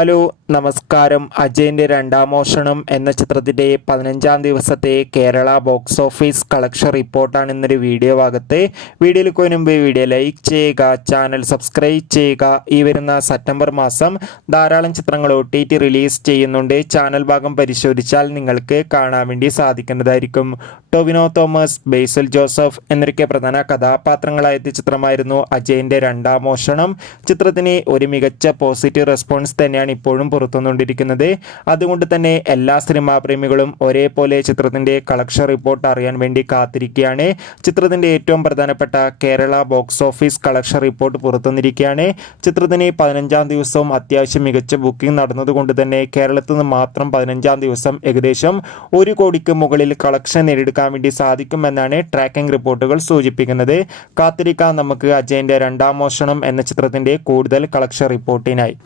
Hello നമസ്കാരം. അജയൻ്റെ രണ്ടാം മോഷണം എന്ന ചിത്രത്തിൻ്റെ 15-ാം ദിവസത്തെ കേരള ബോക്സ് ഓഫീസ് കളക്ഷൻ റിപ്പോർട്ടാണ് ഇന്നൊരു വീഡിയോ ഭാഗത്ത്. വീഡിയോയിൽ മുൻപ് വീഡിയോ ലൈക്ക് ചെയ്യുക, ചാനൽ സബ്സ്ക്രൈബ് ചെയ്യുക. ഈ വരുന്ന സെപ്റ്റംബർ മാസം ധാരാളം ചിത്രങ്ങൾ OTT റിലീസ് ചെയ്യുന്നുണ്ട്. ചാനൽ ഭാഗം പരിശോധിച്ചാൽ നിങ്ങൾക്ക് കാണാൻ വേണ്ടി സാധിക്കുന്നതായിരിക്കും. ടൊവിനോ തോമസ്, ബേസിൽ ജോസഫ് എന്നൊക്കെ പ്രധാന കഥാപാത്രങ്ങളായ ചിത്രമായിരുന്നു അജയൻ്റെ രണ്ടാം മോഷണം. ചിത്രത്തിന് ഒരു മികച്ച പോസിറ്റീവ് റെസ്പോൺസ് തന്നെയാണ് ഇപ്പോഴും പുറത്തുവന്നുകൊണ്ടിരിക്കുന്നത്. അതുകൊണ്ട് തന്നെ എല്ലാ സിനിമാ പ്രേമികളും ഒരേപോലെ ചിത്രത്തിന്റെ കളക്ഷൻ റിപ്പോർട്ട് അറിയാൻ വേണ്ടി കാത്തിരിക്കുകയാണ്. ചിത്രത്തിന്റെ ഏറ്റവും പ്രധാനപ്പെട്ട Kerala box office collection report പുറത്തുവന്നിരിക്കുകയാണ്. ചിത്രത്തിന് 15-ാം ദിവസവും അത്യാവശ്യം മികച്ച ബുക്കിംഗ് നടന്നതുകൊണ്ട് തന്നെ കേരളത്തിൽ നിന്ന് മാത്രം 15-ാം ദിവസം ഏകദേശം 1 കോടിക്ക് മുകളിൽ കളക്ഷൻ നേടിയെടുക്കാൻ വേണ്ടി സാധിക്കുമെന്നാണ് ട്രാക്കിംഗ് റിപ്പോർട്ടുകൾ സൂചിപ്പിക്കുന്നത്. കാത്തിരിക്കാം നമുക്ക് അജയന്റെ രണ്ടാം മോഷണം എന്ന ചിത്രത്തിന്റെ കൂടുതൽ കളക്ഷൻ റിപ്പോർട്ടിനായി.